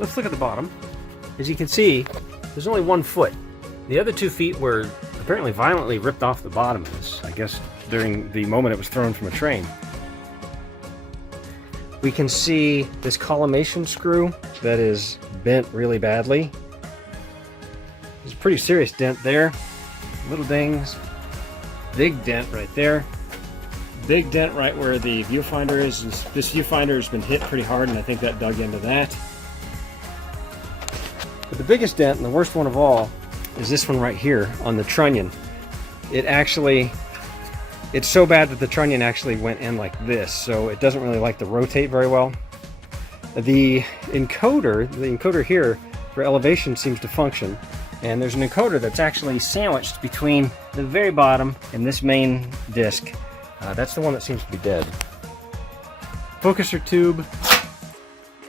let's look at the bottom. As you can see, there's only 1 foot. The other 2 feet were apparently violently ripped off the bottom of this, I guess during the moment it was thrown from a train. We can see this collimation screw that is bent really badly. There's a pretty serious dent there. Little dings. Big dent right there. Big dent right where the viewfinder is. This viewfinder has been hit pretty hard, and I think that dug into that. But the biggest dent, and the worst one of all, is this one right here on the trunnion. It's so bad that the trunnion actually went in like this, so it doesn't really like to rotate very well. The encoder here for elevation seems to function, and there's an encoder that's actually sandwiched between the very bottom and this main disc. That's the one that seems to be dead. Focuser tube,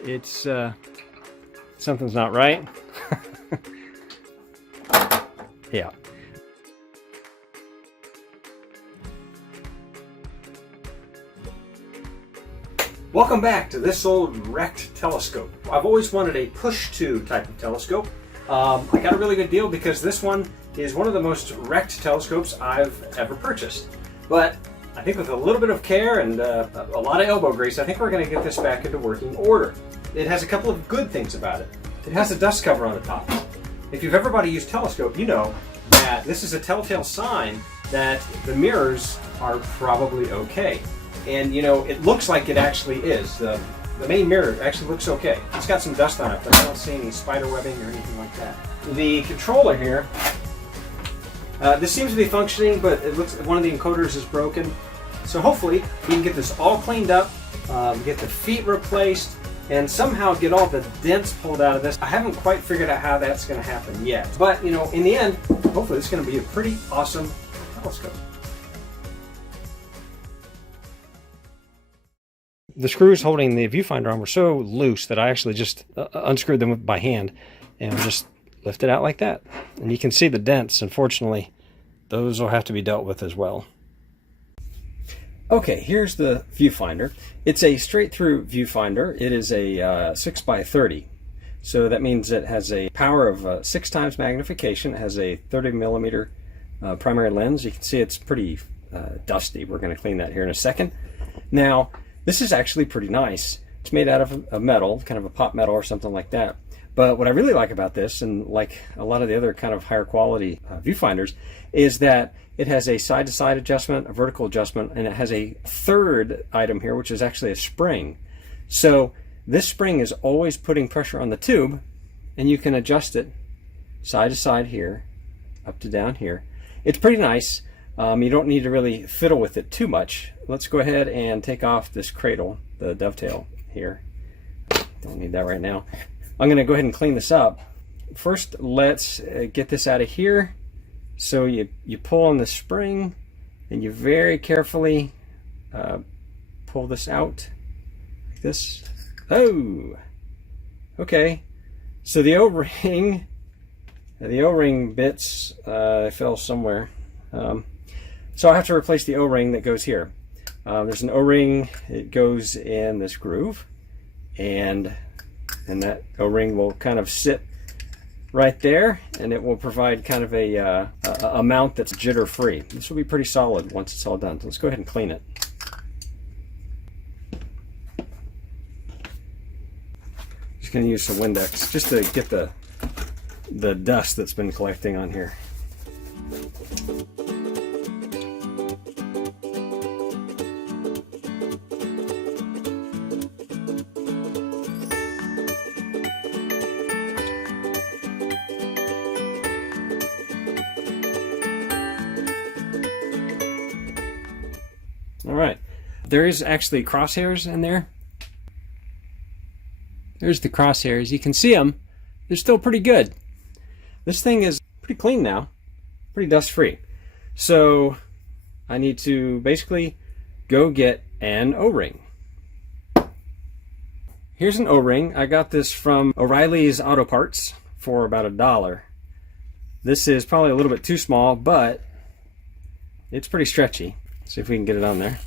it's something's not right. Yeah. Welcome back to this old wrecked telescope. I've always wanted a push-to type of telescope. I got a really good deal because this one is one of the most wrecked telescopes I've ever purchased. But I think with a little bit of care and a lot of elbow grease, I think we're going to get this back into working order. It has a couple of good things about it. It has a dust cover on the top. If you've ever bought a used telescope, you know that this is a telltale sign that the mirrors are probably okay. And you know, it looks like it actually is. The main mirror actually looks okay. It's got some dust on it, but I don't see any spider webbing or anything like that. The controller here, this seems to be functioning, but it looks one of the encoders is broken. So hopefully we can get this all cleaned up, get the feet replaced, and somehow get all the dents pulled out of this. I haven't quite figured out how that's going to happen yet. But you know, in the end, hopefully it's going to be a pretty awesome telescope. The screws holding the viewfinder on were so loose that I actually just unscrewed them by hand and just lifted out like that. And you can see the dents. Unfortunately, those will have to be dealt with as well. Okay, here's the viewfinder. It's a straight-through viewfinder. It is a 6x30. So that means it has a power of 6 times magnification. It has a 30mm primary lens. You can see it's pretty dusty. We're going to clean that here in a second. Now, this is actually pretty nice. It's made out of a metal, kind of a pot metal or something like that. But what I really like about this, and like a lot of the other kind of higher quality viewfinders, is that it has a side-to-side adjustment, a vertical adjustment, and it has a third item here, which is actually a spring. So this spring is always putting pressure on the tube, and you can adjust it side to side here, up to down here. It's pretty nice. You don't need to really fiddle with it too much. Let's go ahead and take off this cradle, the dovetail here. Don't need that right now. I'm going to go ahead and clean this up. First, let's get this out of here. So you pull on the spring and you very carefully pull this out like this. Oh, okay. So the O-ring bits fell somewhere. So I have to replace the O-ring that goes here. There's an O-ring, it goes in this groove, and that O-ring will kind of sit right there, and it will provide kind of a mount that's jitter free. This will be pretty solid once it's all done. So let's go ahead and clean it. Just going to use some Windex just to get the dust that's been collecting on here. All right, there is actually crosshairs in there. There's the crosshairs. You can see them. They're still pretty good. This thing is pretty clean now, pretty dust free. So I need to basically go get an O-ring. Here's an O-ring. I got this from O'Reilly's Auto Parts for about $1. This is probably a little bit too small, but it's pretty stretchy. See if we can get it on there.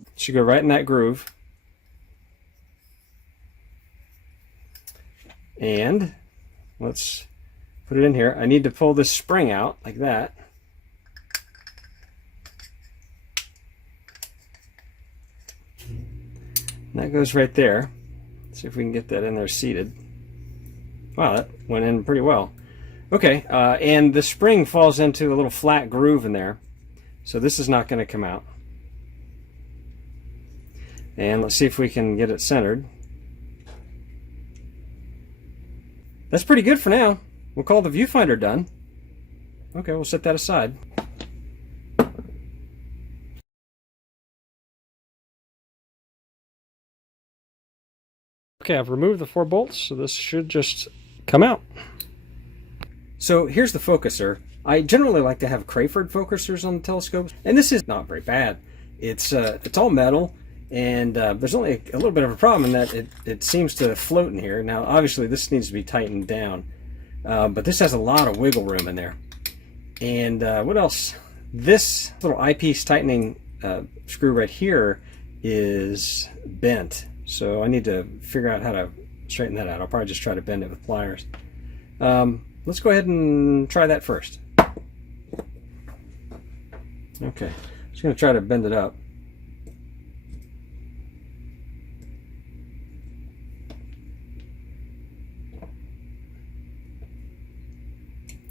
It should go right in that groove. And let's put it in here. I need to pull this spring out like that. And that goes right there. Let's see if we can get that in there seated. Wow, that went in pretty well. Okay, and the spring falls into a little flat groove in there. So this is not going to come out. And let's see if we can get it centered. That's pretty good for now. We'll call the viewfinder done. Okay, we'll set that aside. Okay, I've removed the 4 bolts, so this should just come out. So here's the focuser. I generally like to have Crayford focusers on the telescopes, and this is not very bad. It's all metal, and there's only a little bit of a problem in that it seems to float in here. Now, obviously, this needs to be tightened down, but this has a lot of wiggle room in there. And what else? This little eyepiece tightening screw right here is bent, so I need to figure out how to straighten that out. I'll probably just try to bend it with pliers. Let's go ahead and try that first. Okay, just going to try to bend it up.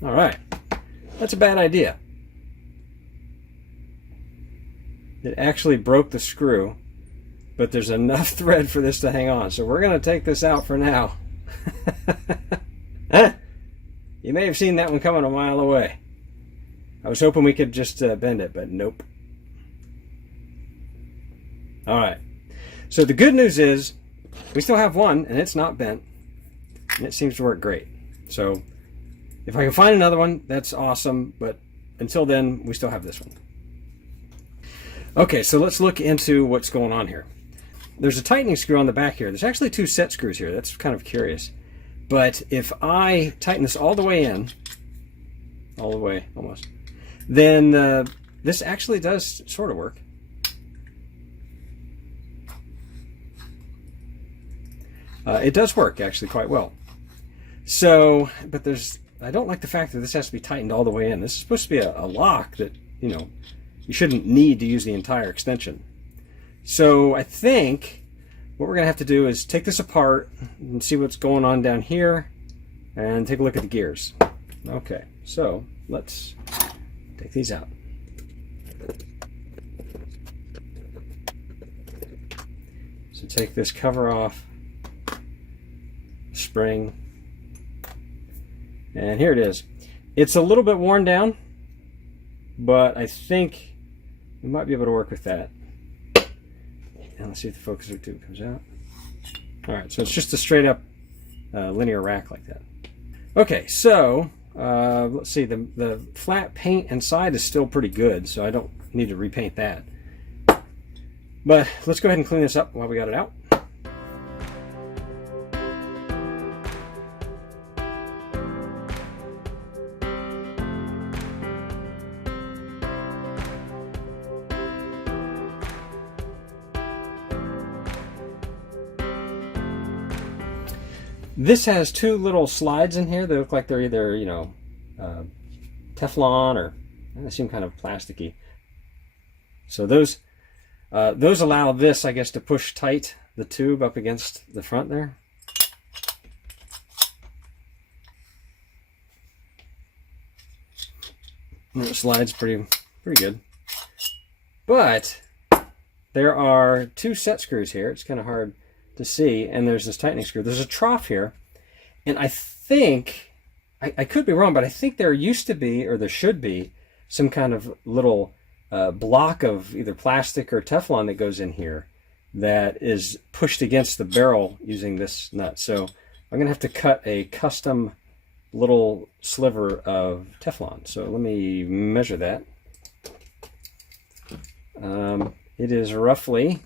All right, that's a bad idea. It actually broke the screw, but there's enough thread for this to hang on. So we're going to take this out for now. You may have seen that one coming a mile away. I was hoping we could just bend it, but nope. All right. So the good news is we still have one, and it's not bent, and it seems to work great. So if I can find another one, that's awesome, but until then, we still have this one. Okay, so let's look into what's going on here. There's a tightening screw on the back here. There's actually 2 set screws here. That's kind of curious. But if I tighten this all the way in, all the way almost, then this actually does sort of work. It does work actually quite well. So, but I don't like the fact that this has to be tightened all the way in. This is supposed to be a lock that, you know, you shouldn't need to use the entire extension. So I think what we're going to have to do is take this apart and see what's going on down here and take a look at the gears. Okay, so let's take these out. So take this cover off, spring, and here it is. It's a little bit worn down, but I think we might be able to work with that. And let's see if the focuser tube comes out. All right, so it's just a straight up linear rack like that. Okay, so let's see, the flat paint inside is still pretty good, so I don't need to repaint that. But let's go ahead and clean this up while we got it out. This has 2 little slides in here that look like they're either, you know, Teflon or they seem kind of plasticky. So those allow this, I guess, to push tight the tube up against the front there. And it slides pretty good. But there are 2 set screws here. It's kind of hard to see, and there's this tightening screw. There's a trough here, and I think, I could be wrong, but I think there used to be, or there should be, some kind of little block of either plastic or Teflon that goes in here that is pushed against the barrel using this nut. So I'm going to have to cut a custom little sliver of Teflon. So let me measure that. It is roughly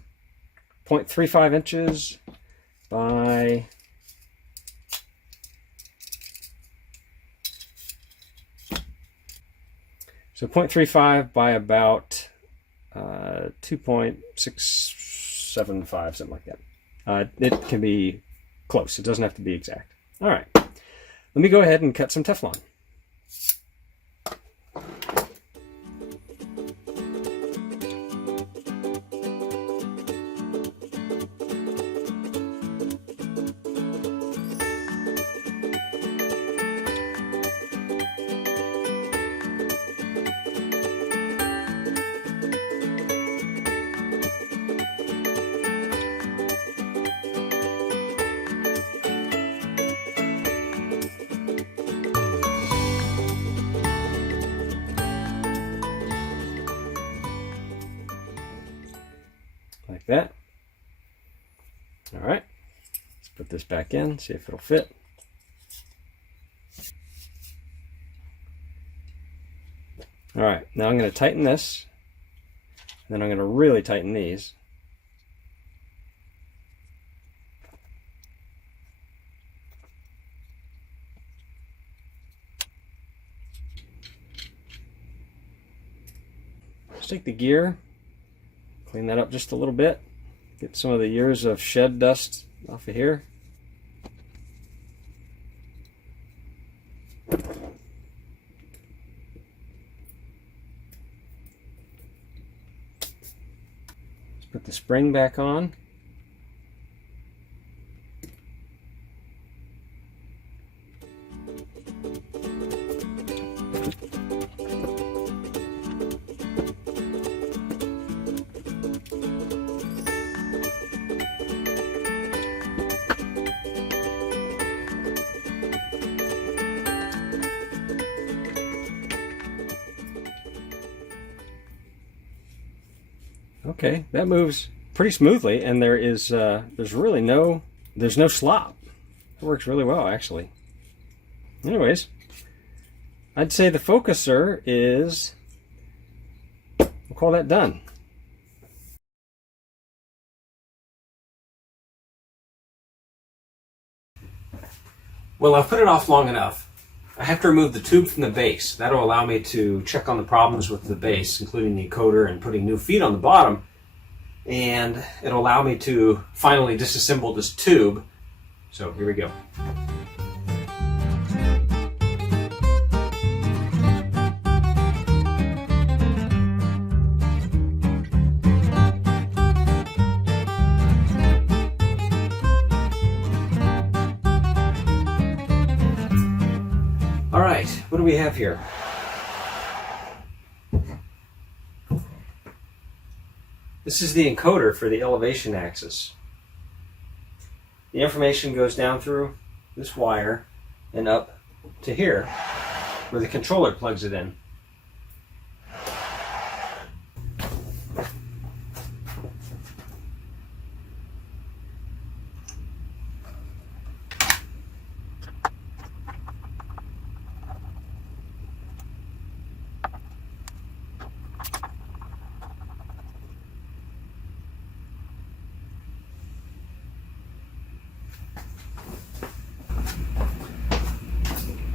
0.35 inches by 0.35 by about 2.675, something like that. It can be close. It doesn't have to be exact. All right, let me go ahead and cut some Teflon. Like that. All right, let's put this back in, see if it'll fit. All right, now I'm going to tighten this, and then I'm going to really tighten these. Let's take the gear, clean that up just a little bit, get some of the years of shed dust off of here. Let's put the spring back on. Okay, that moves pretty smoothly, and there's really no slop. It works really well, actually. Anyways, I'd say the focuser is, we'll call that done. Well, I've put it off long enough. I have to remove the tube from the base. That'll allow me to check on the problems with the base, including the encoder and putting new feet on the bottom. And it'll allow me to finally disassemble this tube. So here we go. All right, what do we have here? This is the encoder for the elevation axis. The information goes down through this wire and up to here, where the controller plugs it in.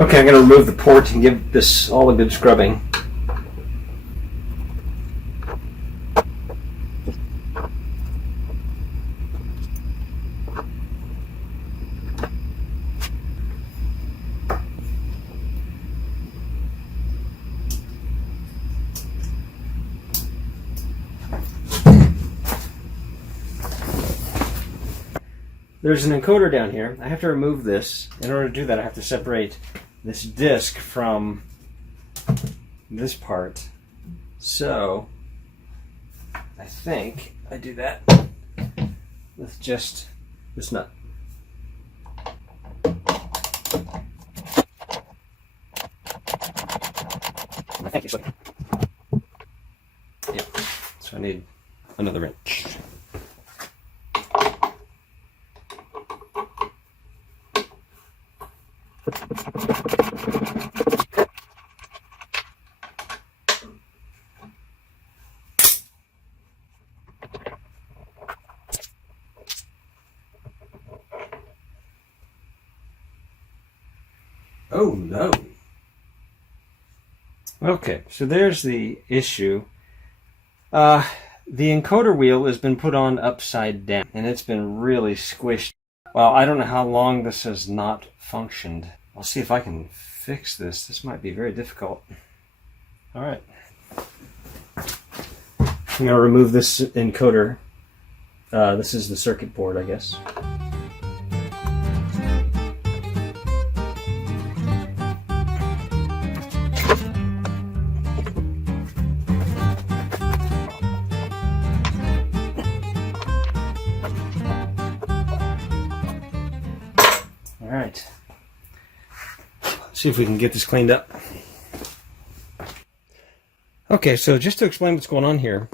Okay, I'm going to remove the port and give this all a good scrubbing. There's an encoder down here. I have to remove this. In order to do that, I have to separate this disc from this part. So I think I do that with just this nut. I think it's okay. Yeah, so I need another wrench. Oh no. Okay, so there's the issue. The encoder wheel has been put on upside down, and it's been really squished. Well, I don't know how long this has not functioned. I'll see if I can fix this. This might be very difficult. All right. I'm going to remove this encoder. This is the circuit board, I guess. All right. See if we can get this cleaned up. Okay, so just to explain what's going on here.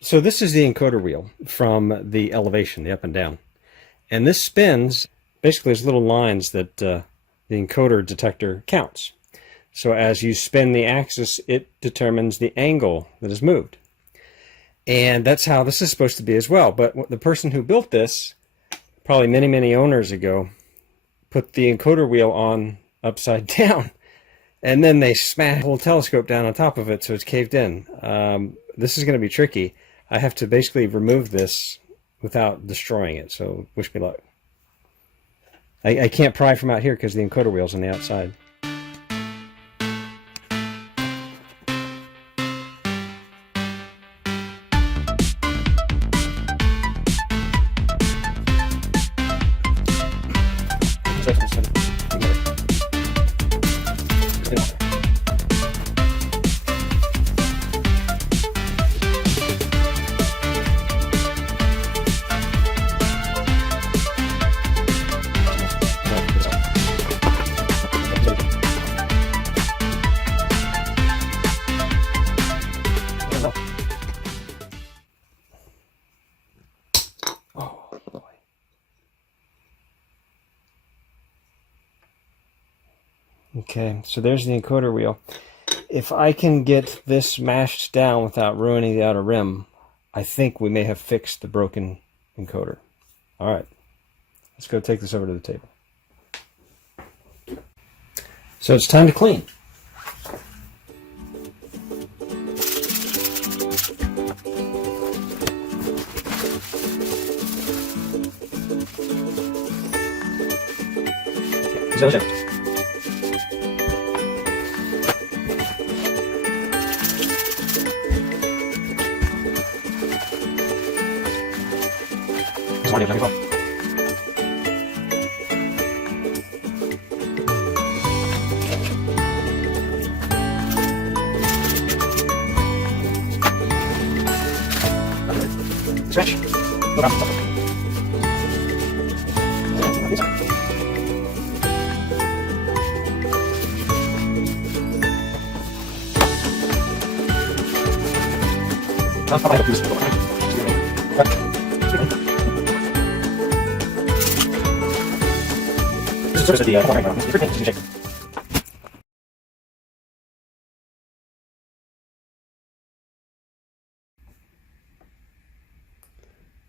So this is the encoder wheel from the elevation, the up and down. And this spins, basically there's little lines that the encoder detector counts. So as you spin the axis, it determines the angle that is moved. And that's how this is supposed to be as well. But the person who built this, probably many, many owners ago, put the encoder wheel on upside down. And then they smashed the whole telescope down on top of it, so it's caved in. This is going to be tricky. I have to basically remove this without destroying it, so wish me luck. I can't pry from out here because the encoder wheel's on the outside. Okay, so there's the encoder wheel. If I can get this mashed down without ruining the outer rim, I think we may have fixed the broken encoder. All right, let's go take this over to the table. So it's time to clean. Stretch.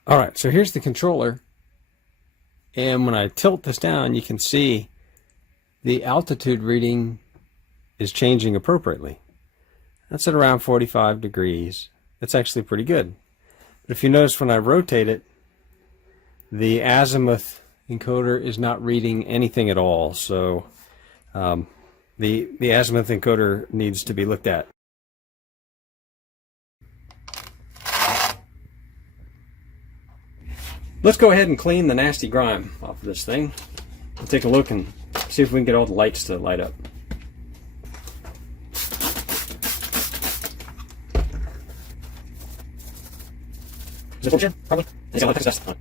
All right, so here's the controller, and when I tilt this down, you can see the altitude reading is changing appropriately. That's at around 45 degrees. That's actually pretty good. But if you notice when I rotate it, the azimuth encoder is not reading anything at all, so the azimuth encoder needs to be looked at. Let's go ahead and clean the nasty grime off of this thing. We'll take a look and see if we can get all the lights to light up. Is it function? Probably. It's got test on.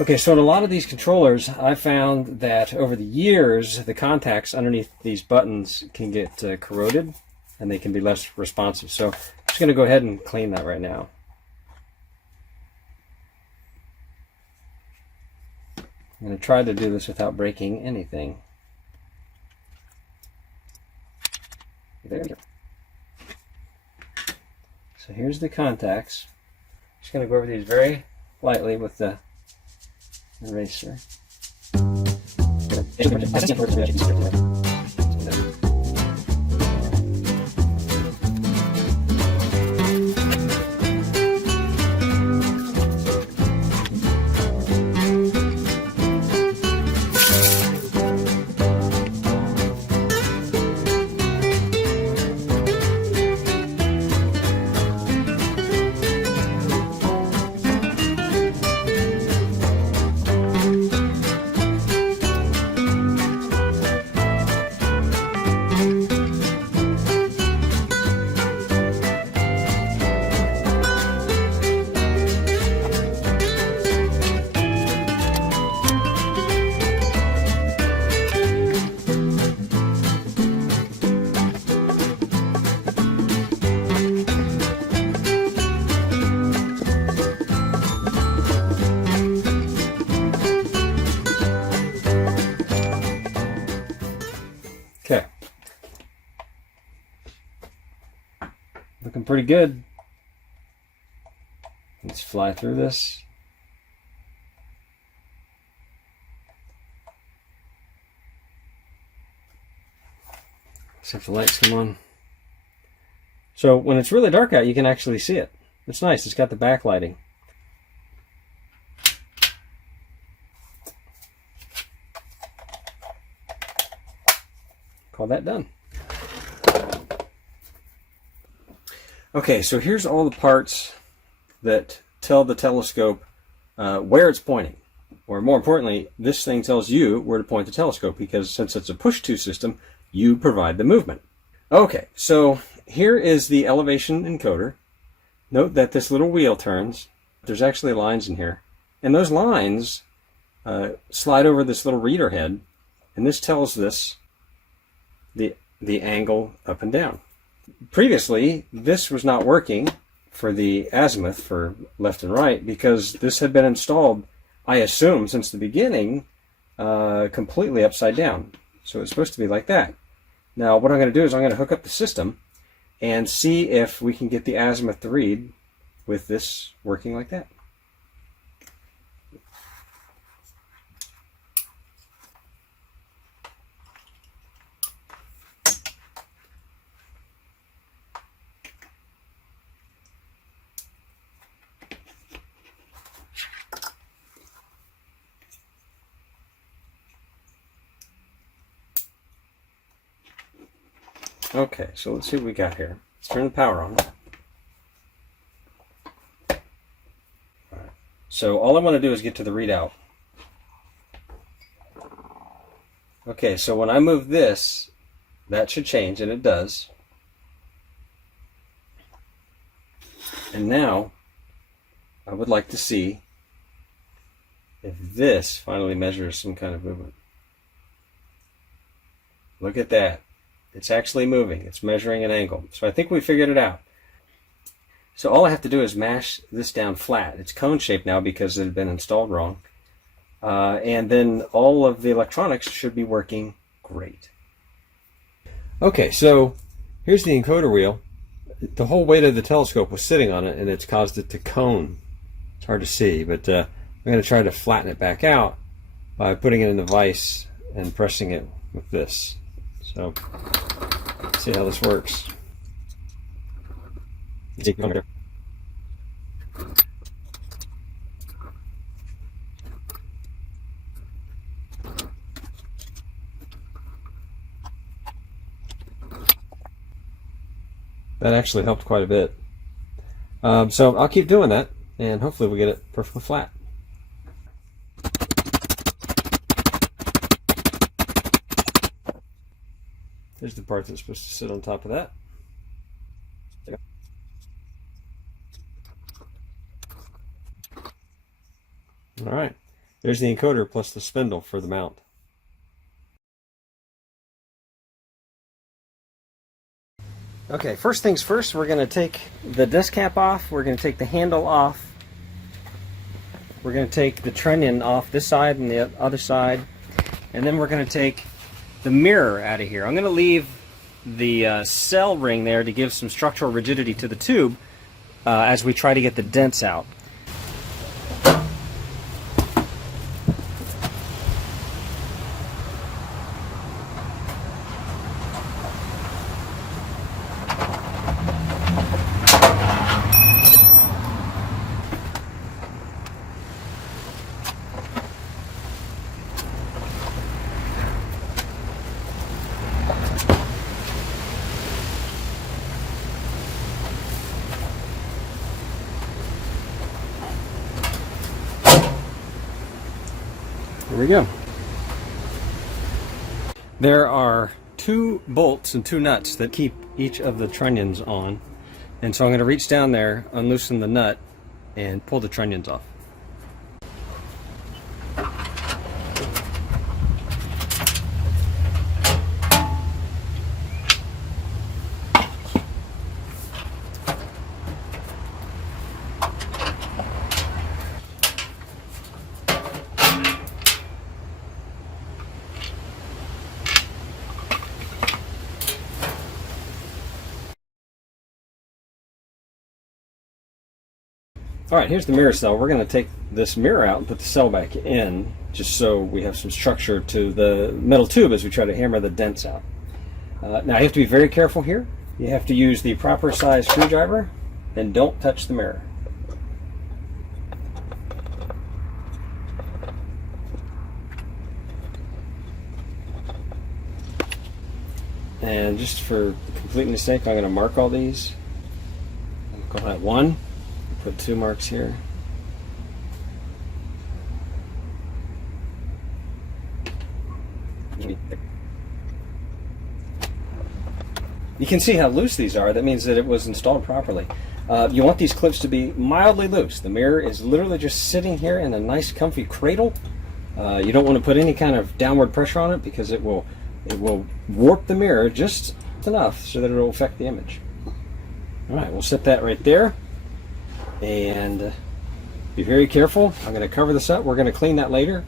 Okay, so in a lot of these controllers, I found that over the years, the contacts underneath these buttons can get corroded, and they can be less responsive. So I'm just going to go ahead and clean that right now. I'm going to try to do this without breaking anything. There. So here's the contacts. Just going to go over these very lightly with the eraser. Okay. Looking pretty good. Let's fly through this. See if the lights come on. So when it's really dark out, you can actually see it. It's nice. It's got the backlighting. Call that done. Okay, so here's all the parts that tell the telescope where it's pointing. Or more importantly, this thing tells you where to point the telescope, because since it's a push-to system, you provide the movement. Okay, so here is the elevation encoder. Note that this little wheel turns. There's actually lines in here. And those lines slide over this little reader head, and this tells this the angle up and down. Previously, this was not working for the azimuth for left and right because this had been installed, I assume, since the beginning, completely upside down. So it's supposed to be like that. Now, what I'm going to do is I'm going to hook up the system and see if we can get the azimuth to read with this working like that. Okay, so let's see what we got here. Let's turn the power on. Alright. So all I want to do is get to the readout. Okay, so when I move this, that should change, and it does. And now, I would like to see if this finally measures some kind of movement. Look at that. It's actually moving. It's measuring an angle. So I think we figured it out. So all I have to do is mash this down flat. It's cone shaped now because it had been installed wrong. And then all of the electronics should be working great. Okay, so here's the encoder wheel. The whole weight of the telescope was sitting on it, and it's caused it to cone. It's hard to see, but I'm going to try to flatten it back out by putting it in the vise and pressing it with this. So, let's see how this works. That actually helped quite a bit. So I'll keep doing that, and hopefully we'll get it perfectly flat. There's the part that's supposed to sit on top of that. All right, there's the encoder plus the spindle for the mount. Okay, first things first, we're going to take the disc cap off, we're going to take the handle off, we're going to take the trunnion off this side and the other side, and then we're going to take the mirror out of here. I'm going to leave the cell ring there to give some structural rigidity to the tube as we try to get the dents out. Here we go. There are 2 bolts and 2 nuts that keep each of the trunnions on, and so I'm going to reach down there, unloosen the nut, and pull the trunnions off. Alright, here's the mirror cell. We're going to take this mirror out and put the cell back in, just so we have some structure to the metal tube as we try to hammer the dents out. Now you have to be very careful here. You have to use the proper size screwdriver, and don't touch the mirror. And just for completeness sake, I'm going to mark all these. I'm going to call that 1. Put 2 marks here. You can see how loose these are. That means that it was installed properly. You want these clips to be mildly loose. The mirror is literally just sitting here in a nice comfy cradle. You don't want to put any kind of downward pressure on it because it will warp the mirror just enough so that it will affect the image. Alright, we'll set that right there. And be very careful. I'm going to cover this up. We're going to clean that later.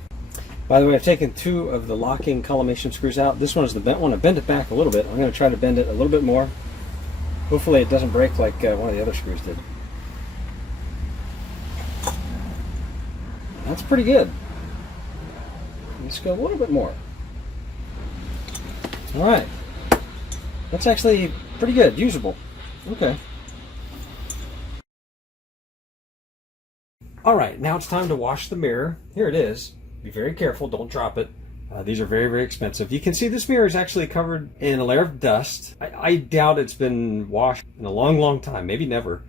By the way, I've taken 2 of the locking collimation screws out. This one is the bent one. I bent it back a little bit. I'm going to try to bend it a little bit more. Hopefully it doesn't break like one of the other screws did. That's pretty good. Let's go a little bit more. Alright. That's actually pretty good. Usable. Okay. Alright, now it's time to wash the mirror. Here it is. Be very careful, don't drop it. These are very, very expensive. You can see this mirror is actually covered in a layer of dust. I doubt it's been washed in a long, long time, maybe never.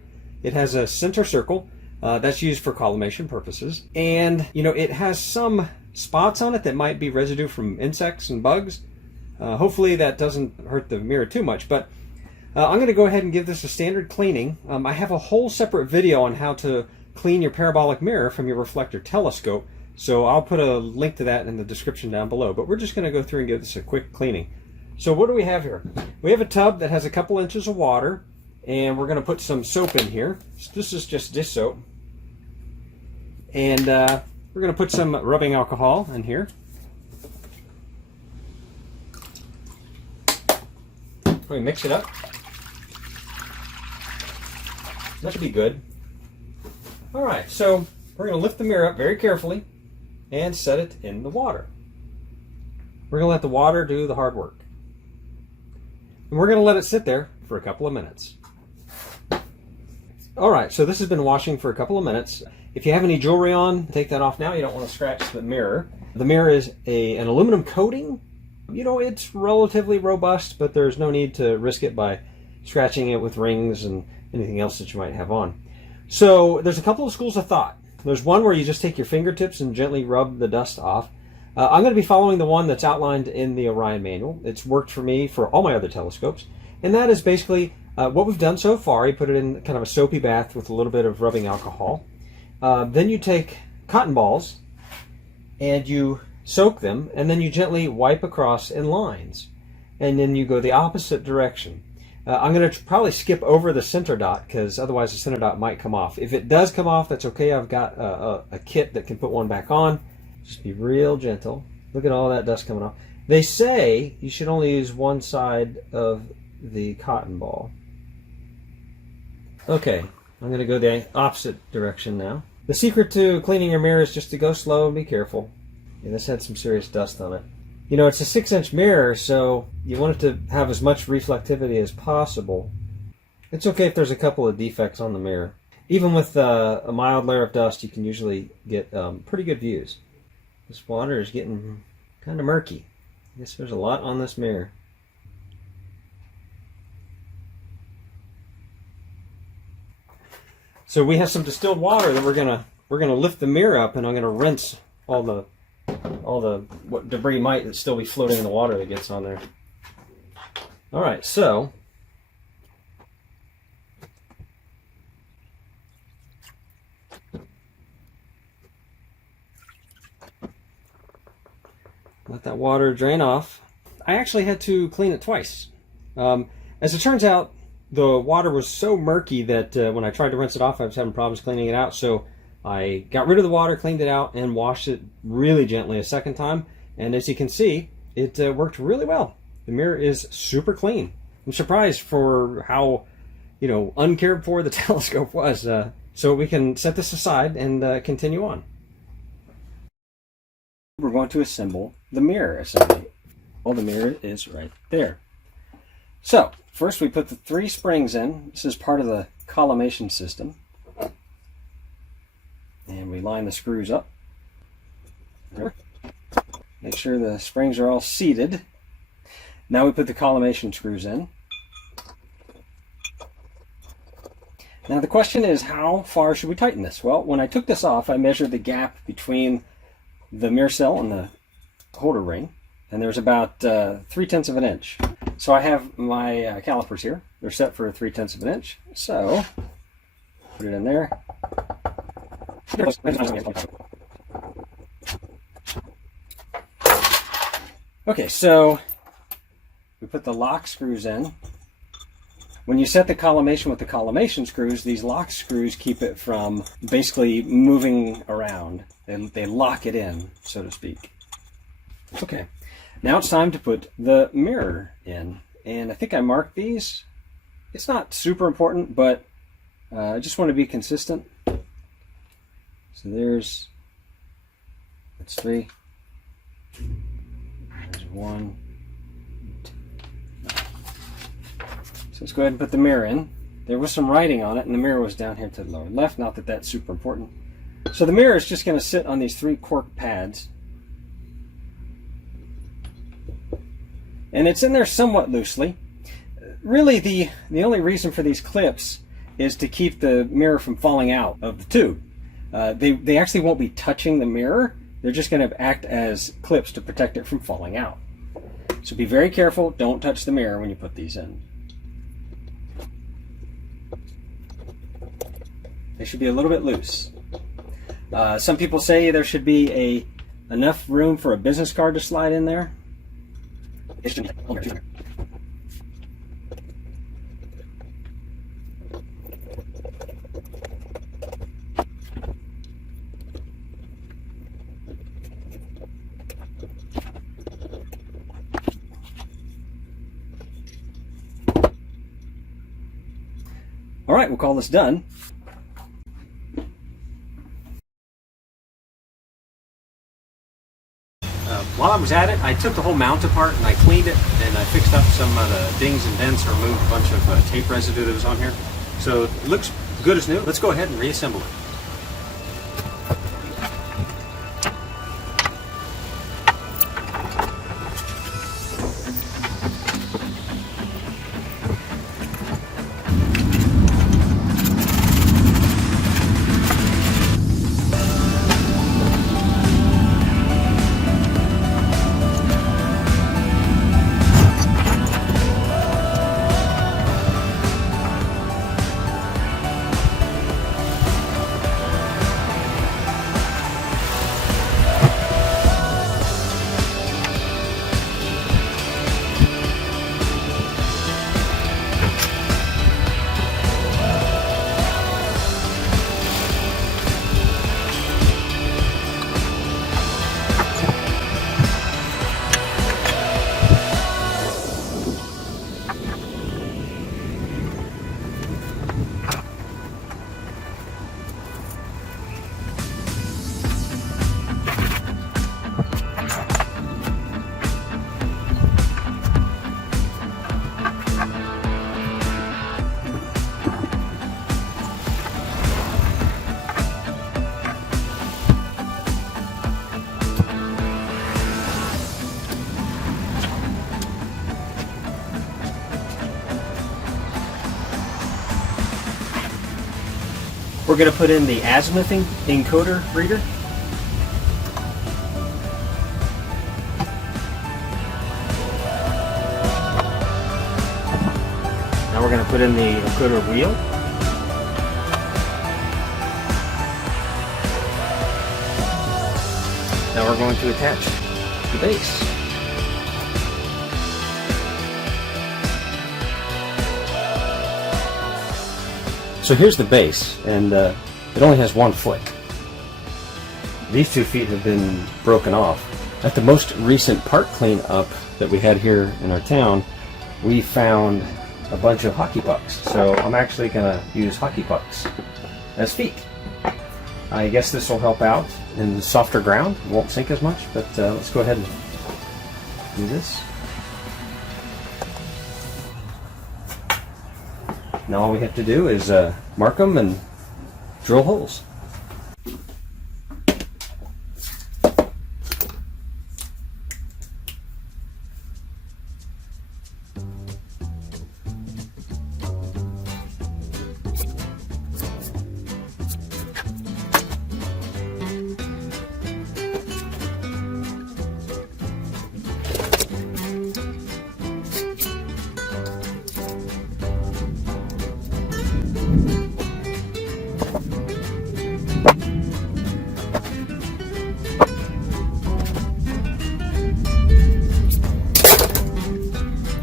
It has a center circle that's used for collimation purposes. And, you know, it has some spots on it that might be residue from insects and bugs. Hopefully that doesn't hurt the mirror too much, but I'm going to go ahead and give this a standard cleaning. I have a whole separate video on how to clean your parabolic mirror from your reflector telescope, so I'll put a link to that in the description down below, but we're just going to go through and give this a quick cleaning. So what do we have here? We have a tub that has a couple inches of water, and we're going to put some soap in here. This is just dish soap, and we're going to put some rubbing alcohol in here. We mix it up. That should be good. Alright, so we're going to lift the mirror up very carefully and set it in the water. We're going to let the water do the hard work. And we're going to let it sit there for a couple of minutes. Alright, so this has been washing for a couple of minutes. If you have any jewelry on, take that off now. You don't want to scratch the mirror. The mirror is an aluminum coating. You know, it's relatively robust, but there's no need to risk it by scratching it with rings and anything else that you might have on. So there's a couple of schools of thought. There's one where you just take your fingertips and gently rub the dust off. I'm going to be following the one that's outlined in the Orion manual. It's worked for me for all my other telescopes. And that is basically what we've done so far. You put it in kind of a soapy bath with a little bit of rubbing alcohol. Then you take cotton balls and you soak them, and then you gently wipe across in lines. And then you go the opposite direction. I'm going to probably skip over the center dot because otherwise the center dot might come off. If it does come off, that's okay. I've got a kit that can put one back on. Just be real gentle. Look at all that dust coming off. They say you should only use one side of the cotton ball. Okay, I'm going to go the opposite direction now. The secret to cleaning your mirror is just to go slow and be careful. Yeah, this had some serious dust on it. You know, it's a 6-inch mirror, so you want it to have as much reflectivity as possible. It's okay if there's a couple of defects on the mirror. Even with a mild layer of dust, you can usually get pretty good views. This water is getting kind of murky. I guess there's a lot on this mirror. So we have some distilled water that we're gonna lift the mirror up, and I'm gonna rinse all the what debris might still be floating in the water that gets on there. All right, so let that water drain off. I actually had to clean it twice. As it turns out, the water was so murky that when I tried to rinse it off, I was having problems cleaning it out. So I got rid of the water, cleaned it out, and washed it really gently a second time. And as you can see, it worked really well. The mirror is super clean. I'm surprised for how, you know, uncared for the telescope was. So we can set this aside and continue on. We're going to assemble the mirror assembly. Well, the mirror is right there. So first we put the 3 springs in. This is part of the collimation system. And we line the screws up. Make sure the springs are all seated. Now we put the collimation screws in. Now the question is, how far should we tighten this? Well, when I took this off, I measured the gap between the mirror cell and the holder ring, and there's about 3/10 of an inch. So I have my calipers here. They're set for 3/10 of an inch. So put it in there. Okay, so we put the lock screws in. When you set the collimation with the collimation screws, these lock screws keep it from basically moving around. They lock it in, so to speak. Okay, now it's time to put the mirror in. And I think I marked these. It's not super important, but I just want to be consistent. So that's 3. There's 1. So let's go ahead and put the mirror in. There was some writing on it, and the mirror was down here to the lower left. Not that that's super important. So the mirror is just going to sit on these 3 cork pads. And it's in there somewhat loosely. Really, the only reason for these clips is to keep the mirror from falling out of the tube. They actually won't be touching the mirror. They're just going to act as clips to protect it from falling out. So be very careful. Don't touch the mirror when you put these in. They should be a little bit loose. Some people say there should be enough room for a business card to slide in there. It should be. All right, we'll call this done. While I was at it, I took the whole mount apart and I cleaned it, and I fixed up some of the dings and dents, removed a bunch of tape residue that was on here. So it looks good as new. Let's go ahead and reassemble it. We're going to put in the azimuth encoder reader. Now we're going to put in the encoder wheel. Now we're going to attach the base. So here's the base, and it only has 1 foot. These 2 feet have been broken off. At the most recent part cleanup that we had here in our town, we found a bunch of hockey pucks. So I'm actually going to use hockey pucks as feet. I guess this will help out in the softer ground. It won't sink as much, but let's go ahead and do this. Now all we have to do is mark them and drill holes.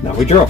Now we drill.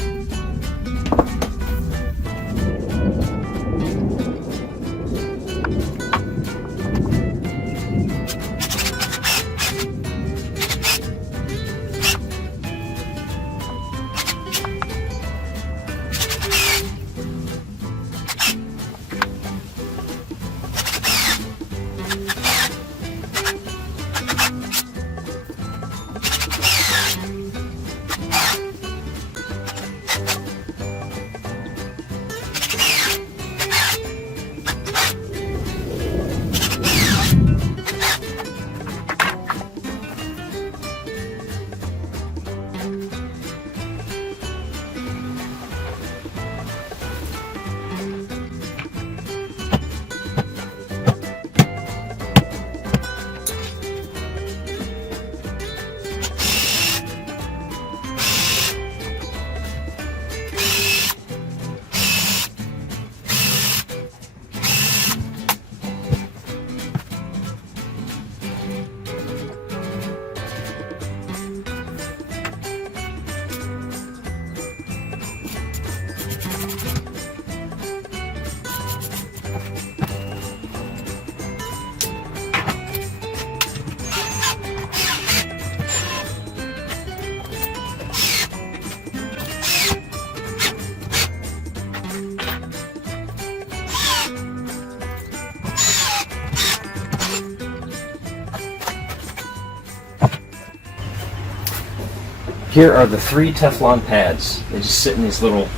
Here are the 3 Teflon pads. They just sit in these little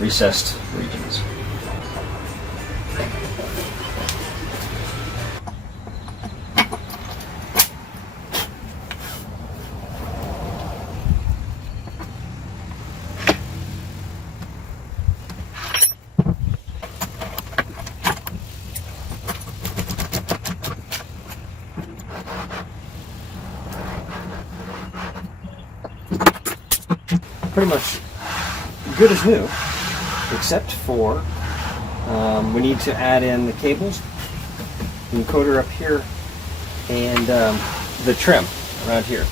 recessed regions. Pretty much good as new, except for we need to add in the cables, the encoder up here, and the trim around here.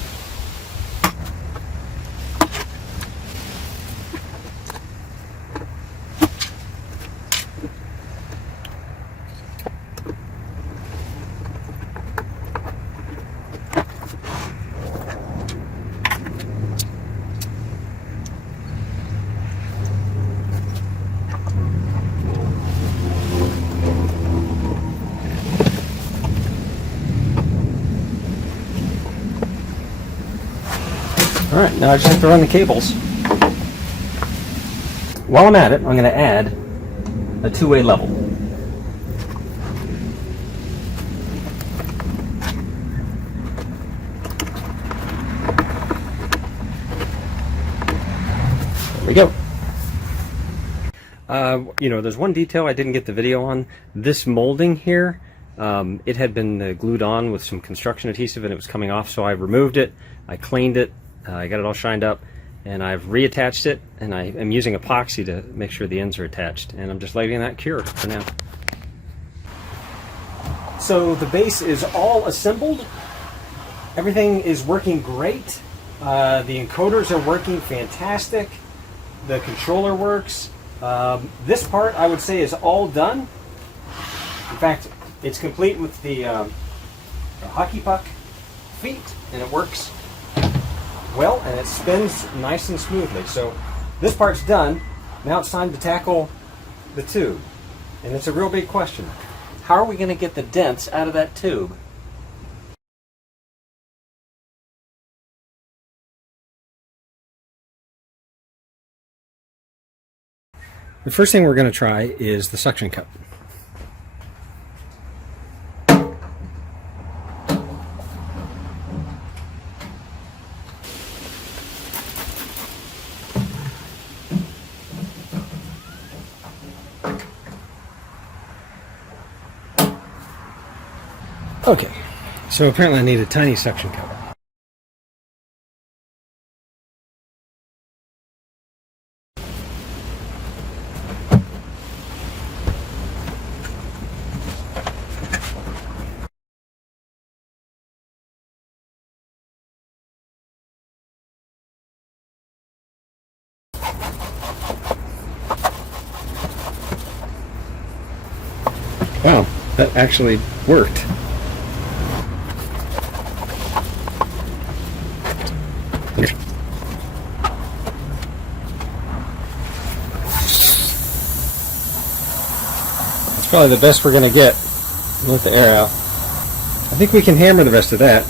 Alright, now I just have to run the cables. While I'm at it, I'm going to add a 2-way level. There we go. There's one detail I didn't get the video on. This molding here, it had been glued on with some construction adhesive and it was coming off, so I removed it, I cleaned it, I got it all shined up, and I've reattached it, and I am using epoxy to make sure the ends are attached, and I'm just letting that cure for now. So the base is all assembled. Everything is working great. The encoders are working fantastic. The controller works. This part, I would say, is all done. In fact, it's complete with the hockey puck feet, and it works well, and it spins nice and smoothly. So this part's done. Now it's time to tackle the tube. And it's a real big question. How are we going to get the dents out of that tube? The first thing we're going to try is the suction cup. Okay, so apparently I need a tiny suction cup. Wow, that actually worked. That's probably the best we're going to get. Let the air out. I think we can hammer the rest of that.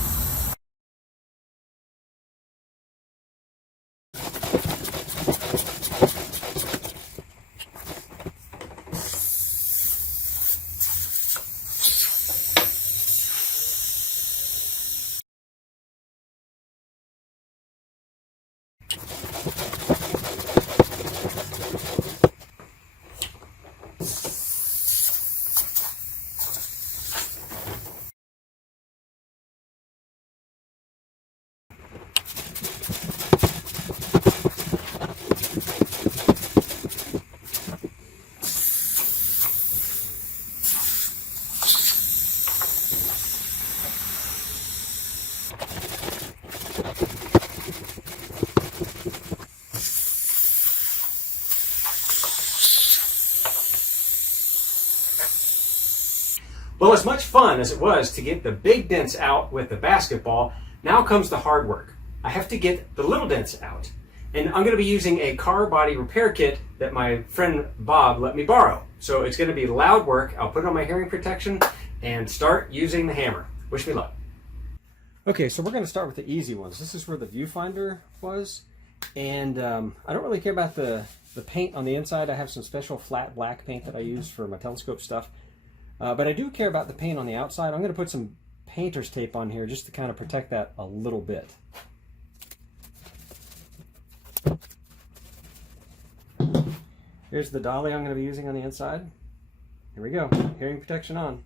Well, as much fun as it was to get the big dents out with the basketball, now comes the hard work. I have to get the little dents out. And I'm going to be using a car body repair kit that my friend Bob let me borrow. So it's going to be loud work. I'll put on my hearing protection and start using the hammer. Wish me luck. Okay, so we're going to start with the easy ones. This is where the viewfinder was. And I don't really care about the paint on the inside. I have some special flat black paint that I use for my telescope stuff. But I do care about the paint on the outside. I'm going to put some painter's tape on here just to kind of protect that a little bit. Here's the dolly I'm going to be using on the inside. Here we go. Hearing protection on.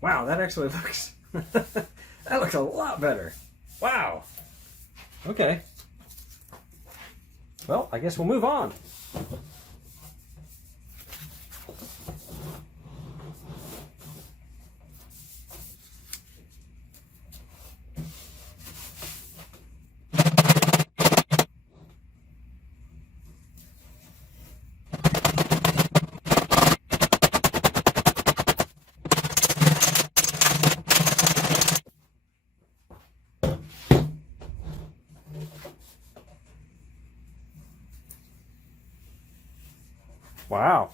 Wow, that actually looks, that looks a lot better. Wow. Okay. Well, I guess we'll move on. Wow.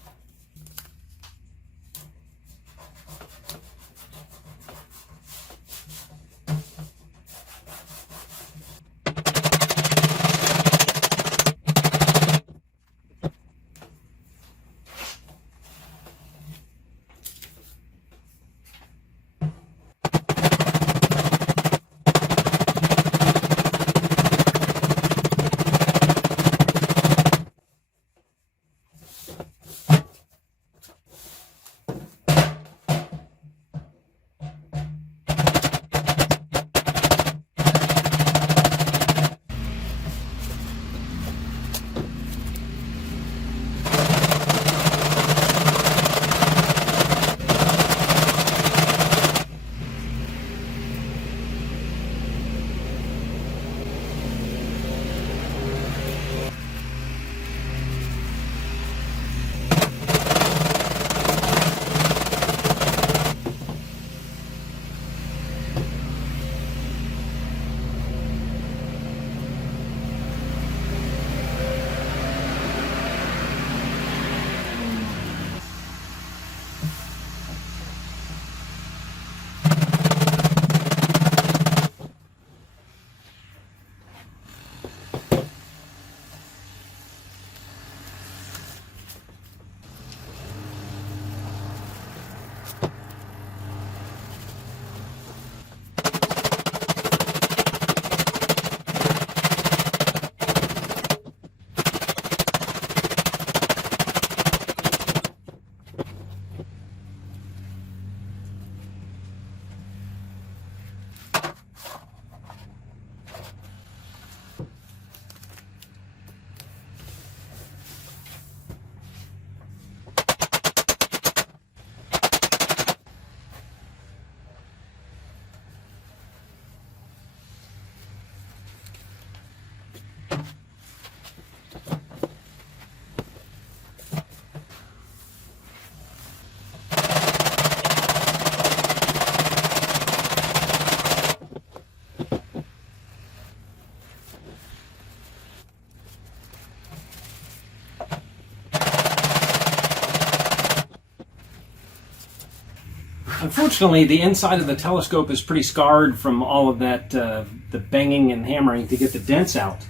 Unfortunately, the inside of the telescope is pretty scarred from all of that, the banging and hammering to get the dents out.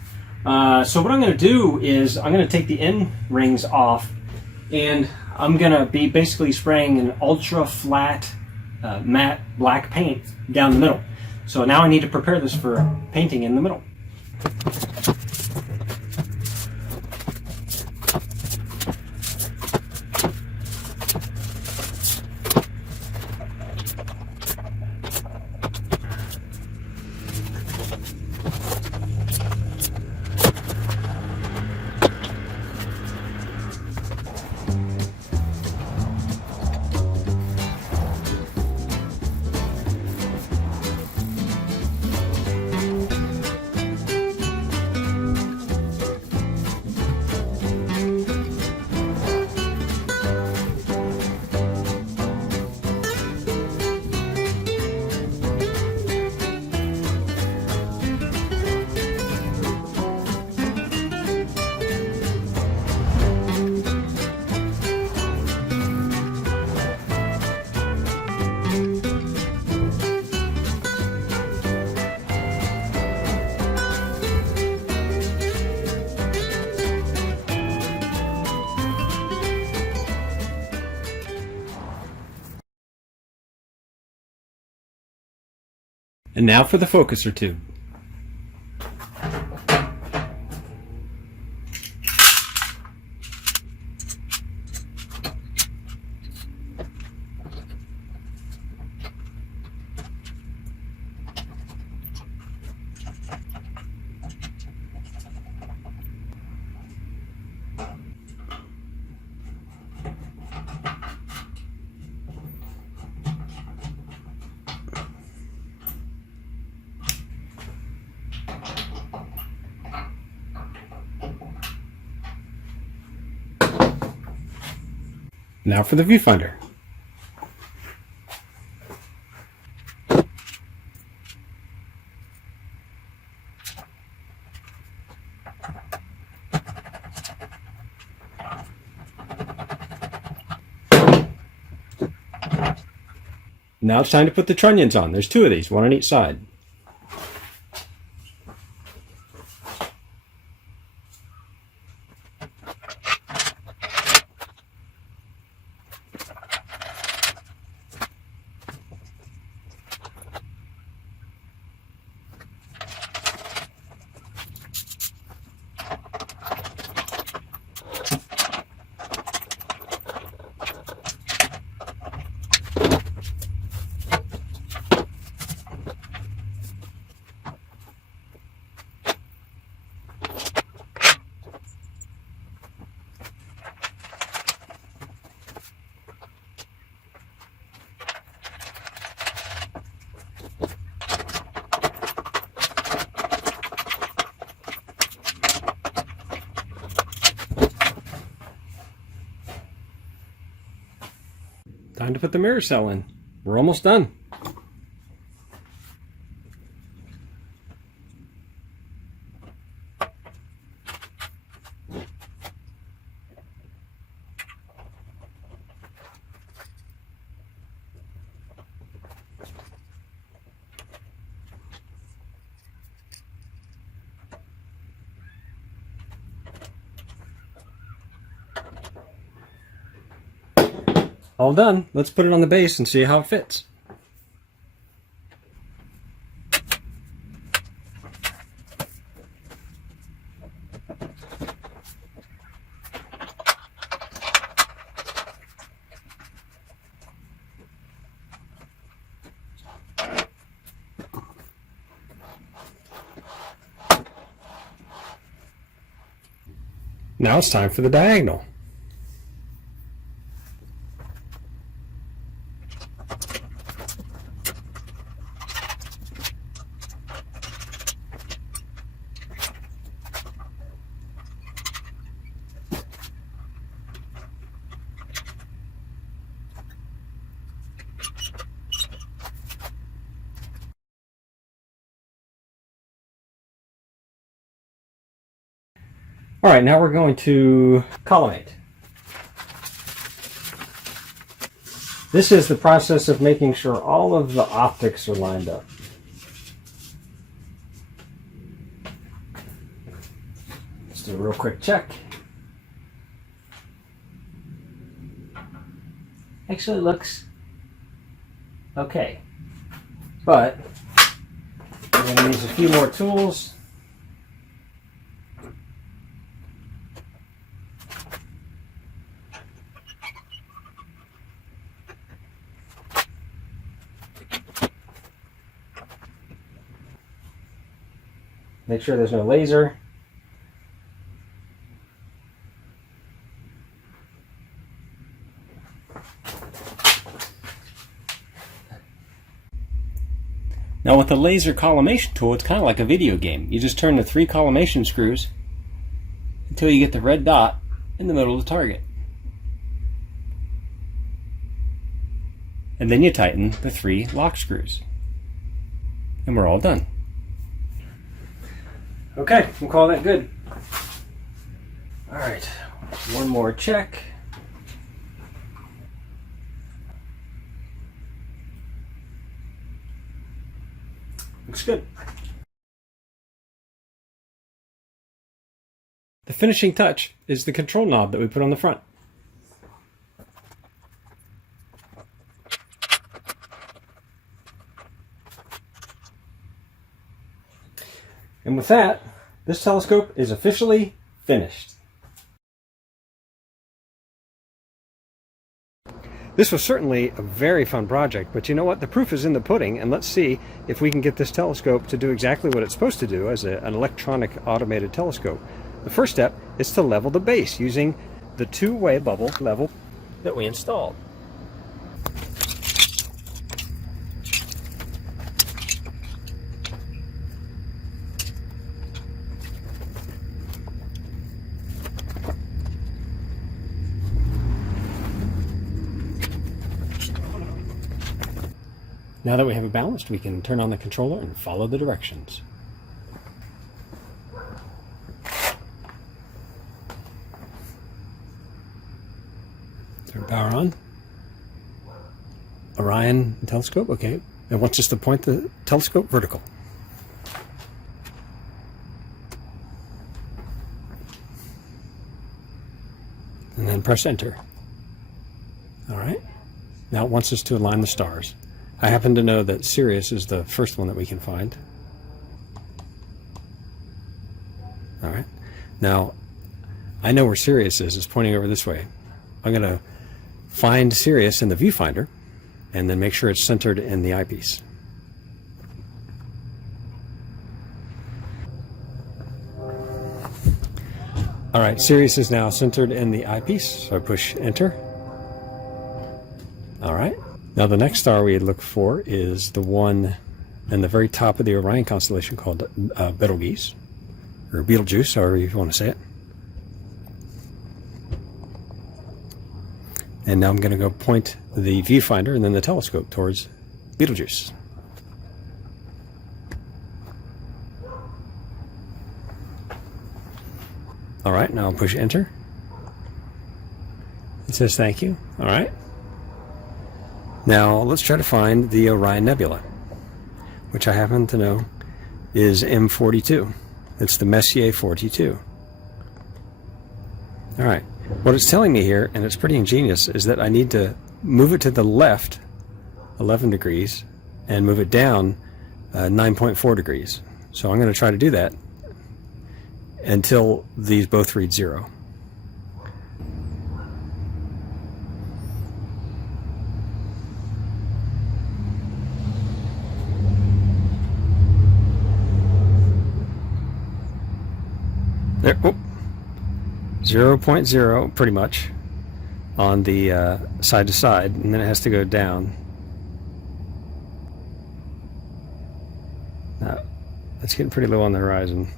So what I'm going to do is I'm going to take the end rings off, and I'm going to be basically spraying an ultra flat matte black paint down the middle. So now I need to prepare this for painting in the middle. And now for the focuser tube. Now for the viewfinder. Now it's time to put the trunnions on. There's 2 of these, 1 on each side. Time to put the mirror cell in. We're almost done. All done. Let's put it on the base and see how it fits. Now it's time for the diagonal. All right, now we're going to collimate. This is the process of making sure all of the optics are lined up. Let's do a real quick check. Actually looks okay, but we're going to use a few more tools. Make sure there's no laser. Now with the laser collimation tool, it's kind of like a video game. You just turn the 3 collimation screws until you get the red dot in the middle of the target. And then you tighten the 3 lock screws. And we're all done. Okay, we'll call that good. All right, one more check. Looks good. The finishing touch is the control knob that we put on the front. And with that, this telescope is officially finished. This was certainly a very fun project, but you know what? The proof is in the pudding, and let's see if we can get this telescope to do exactly what it's supposed to do as an electronic automated telescope. The first step is to level the base using the 2-way bubble level that we installed. Now that we have it balanced, we can turn on the controller and follow the directions. Turn power on. Orion telescope. Okay, it wants us to point the telescope vertical. And then press enter. All right. Now it wants us to align the stars. I happen to know that Sirius is the first one that we can find. All right. Now, I know where Sirius is. It's pointing over this way. I'm going to find Sirius in the viewfinder and then make sure it's centered in the eyepiece. All right, Sirius is now centered in the eyepiece, so I push enter. All right. Now the next star we look for is the one in the very top of the Orion constellation called Betelgeuse, or Betelgeuse, however you want to say it. And now I'm going to go point the viewfinder and then the telescope towards Betelgeuse. All right, now I'll push enter. It says thank you. All right. Now let's try to find the Orion Nebula, which I happen to know is M42. It's the Messier 42. All right. What it's telling me here, and it's pretty ingenious, is that I need to move it to the left 11 degrees and move it down 9.4 degrees. So I'm going to try to do that until these both read 0. There, oh, 0.0 pretty much on the side to side, and then it has to go down. Now, that's getting pretty low on the horizon.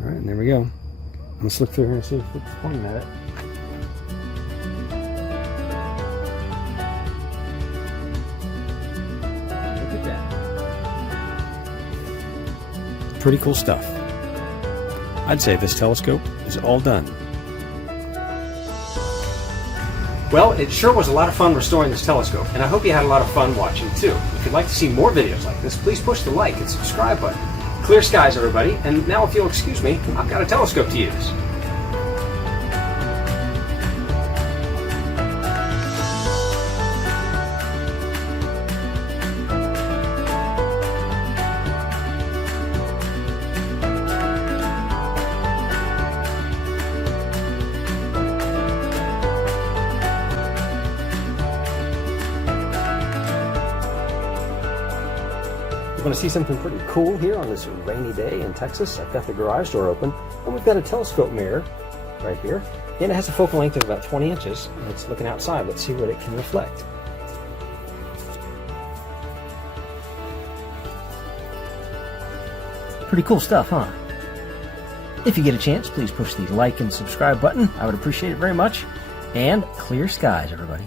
All right, and there we go. Let's look through here and see if it's pointing at it. Look at that. Pretty cool stuff. I'd say this telescope is all done. Well, it sure was a lot of fun restoring this telescope, and I hope you had a lot of fun watching too. If you'd like to see more videos like this, please push the like and subscribe button. Clear skies, everybody, and now if you'll excuse me, I've got a telescope to use. Want to see something pretty cool here on this rainy day in Texas? I've got the garage door open, and we've got a telescope mirror right here, and it has a focal length of about 20 inches, and it's looking outside. Let's see what it can reflect. Pretty cool stuff, huh? If you get a chance, please push the like and subscribe button. I would appreciate it very much. And clear skies, everybody.